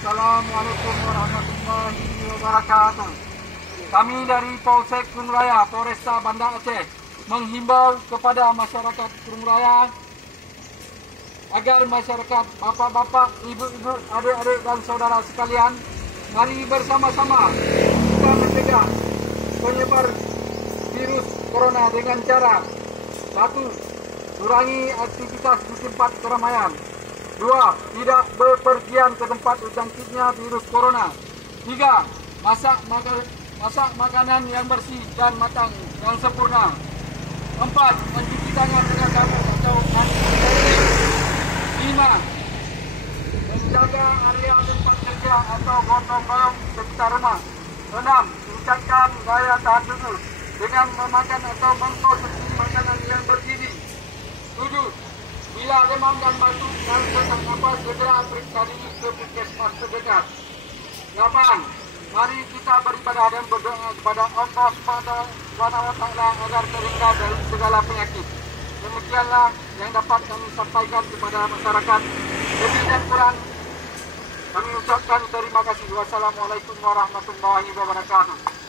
Assalamualaikum warahmatullahi wabarakatuh. Kami dari Polsek Kurung Raya, Polresta Banda Aceh menghimbau kepada masyarakat Kurung Raya agar masyarakat, bapak-bapak, ibu-ibu, adik-adik dan saudara sekalian, mari bersama-sama kita mencegah penyebar virus corona dengan cara: 1. Kurangi aktivitas di tempat keramaian. 2. Tidak bepergian ke tempat terjangkitnya virus corona. 3. Masak makanan yang bersih dan matang yang sempurna. 4. Mencuci tangan dengan sabun atau antiseptik. 5. Menjaga area tempat kerja atau gotong royong sekitar rumah. 6. Tingkatkan daya tahan tubuh dengan memakan atau mengkonsumsi makanan yang bergizi. 7. Bila demam dan batuk dan sesak nafas, segera periksa diri ke puskesmas terdekat. 8. Mari kita beribadah dan berdoa kepada Allah SWT agar terhindar dari segala penyakit. Demikianlah yang dapat kami sampaikan kepada masyarakat. Lebih dan kurang kami ucapkan terima kasih. Wassalamualaikum warahmatullahi wabarakatuh.